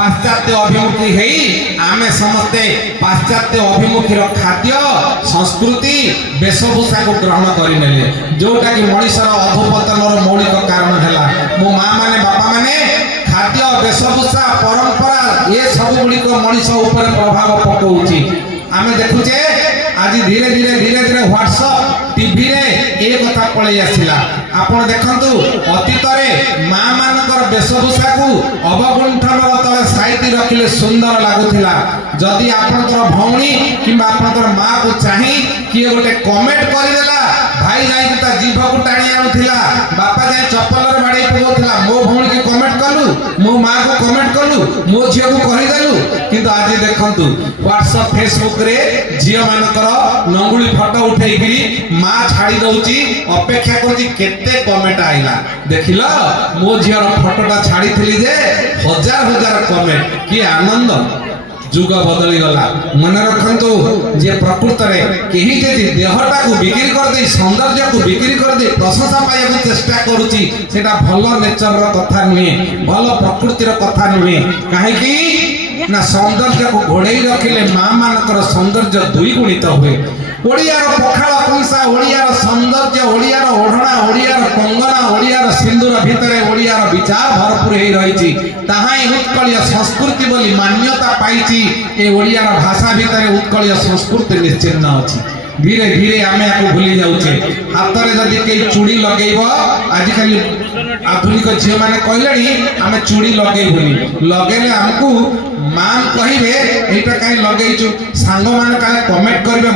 पाश्चात्य अभिमुखी है आमे समस्ते पाश्चात्य अभिमुखीर खाद्य संस्कृति वेशभूषा को ग्रहण करें जोटा कि मनीषर अधोपतन मौलिक कारण है। मो माँ माने बापा माने खाद्य वेशभूषा परंपरा ये सब गुड़िक मनीष उपर प्रभाव पकाउछि। आमे देखुचे आज धीरे धीरे धीरे धीरे व्हाट्सएप टीवी रे ए कथा पळै आसिला। आपण देखंतु अतीत रे मां मानकर वेशभूषा को अवगुंठन तले साइति रखिले सुंदर लागुथिला। जदि आपनकर भौणी किबा आपनकर मां को चाहि कि गोटे कमेंट करि देला भाई जाई ता जीभ को टाणी आउथिला बापा जाई चप्पल रे बाडी पगोथिला मो भौणी के कमेंट कलु मो मां को कमेंट कलु मो झियो को कहि देलु। किंतु आज देखंतु व्हाट्सएप फेसबुक रे झियो मानकर नंगुली फोटो उठेई गिरी मां छाड़ी दउची अपेक्षा करची केते कमेंट आइला देखिलो मो झियर फोटोटा छाड़ी थिली जे हजार हजार कमेंट कि आनंद। जुग बदली गला मन रखंतु जे प्रकृत रे केही जदि देहटा को बिक्री कर दे सौंदर्य को बिक्री कर दे प्रशंसा पाया चेष्टा करूची सेटा भलो नेचर रो कथा नुहे भलो प्रकृति रो कथा नुहे। काहे कि ना सौंदर्य को घोड़ेई रखिले मां मानकर सौंदर्य दुई गुणित हुए। ओडियार पखाळ कंसा ओडियार सौंदर्य ओडियार ओढणा ओडियार कंगना ओडियार सिंदूर भितरे ओडियार विचार भरपूर हे रहिछि ताहाई उत्कलीय संस्कृति बोली मान्यता पाइछि। ए ओडियार भाषा भितरे उत्कलीय संस्कृति निश्चिन्न अछि। धीरे धीरे आमे आको भूली जाउछे। हातरे जदि के चूड़ी लगेइबो आज खाली आधुनिक झियो माने कहलेनी आमे चूड़ी लगेइबोनी लगेले हमकु मान कहिबे एटा काई लगेइछु सांग माने काहे कमेंट करबे